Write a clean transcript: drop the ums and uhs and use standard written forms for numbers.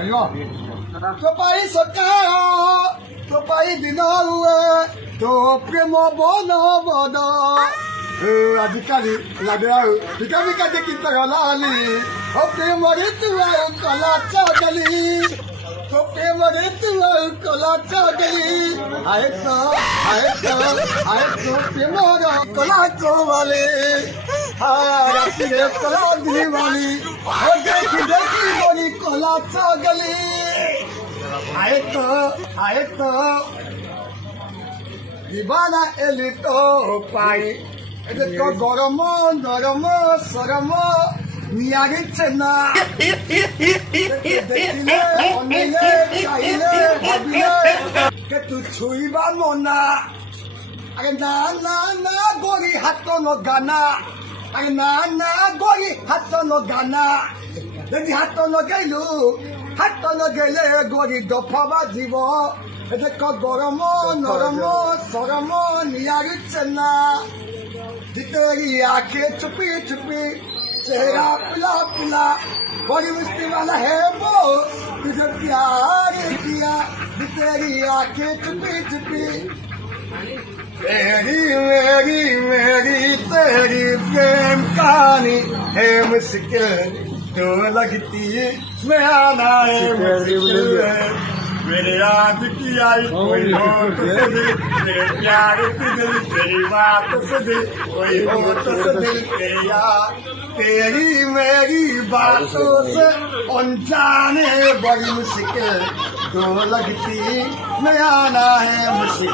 तो पाई सकाळ तो पाई दिन हुए तो प्रेम बन बद आजिकाली लगे बिका बिका देखी तो गलाली प्रेम रे तू कला चगली तो प्रेम रे तू कला चगली आए तो प्रेम कला चोवाले राती रे कला दिवाली देखी देखी बोली कला चगली आए तो दीवाना एली तो पाई तो गरम नरम सरम नियारी चेना देखिले अनिले चाहिले भाबिले के तू छुईबा मना अरे ना ना ना गोरी हाथ न गाना अरे ना ना गोरी हाथ न गाना যদি হাত লগাইলো হাত লগাইলে গড়ি দফা বাজিব দেখ গরম নরম সরম নিয়ারিছে না जितेरी आंखें छुपी छुपी चेहरा पिला पिला बड़ी मुश्किल वाला है वो तुझे प्यार किया जितेरी आंखें छुपी छुपी मेरी मेरी मेरी तेरी प्रेम कहानी है मुश्किल तो लगती है मैं आना है मुश्किल मेरे याद की आई कोई हो तो सदी मेरे प्यार की दिल तेरी बात सदी कोई हो तो सदी तेरी याद तेरी मेरी बातों से अनजाने बड़ी मुश्किल तो लगती मैं आना है मुश्किल।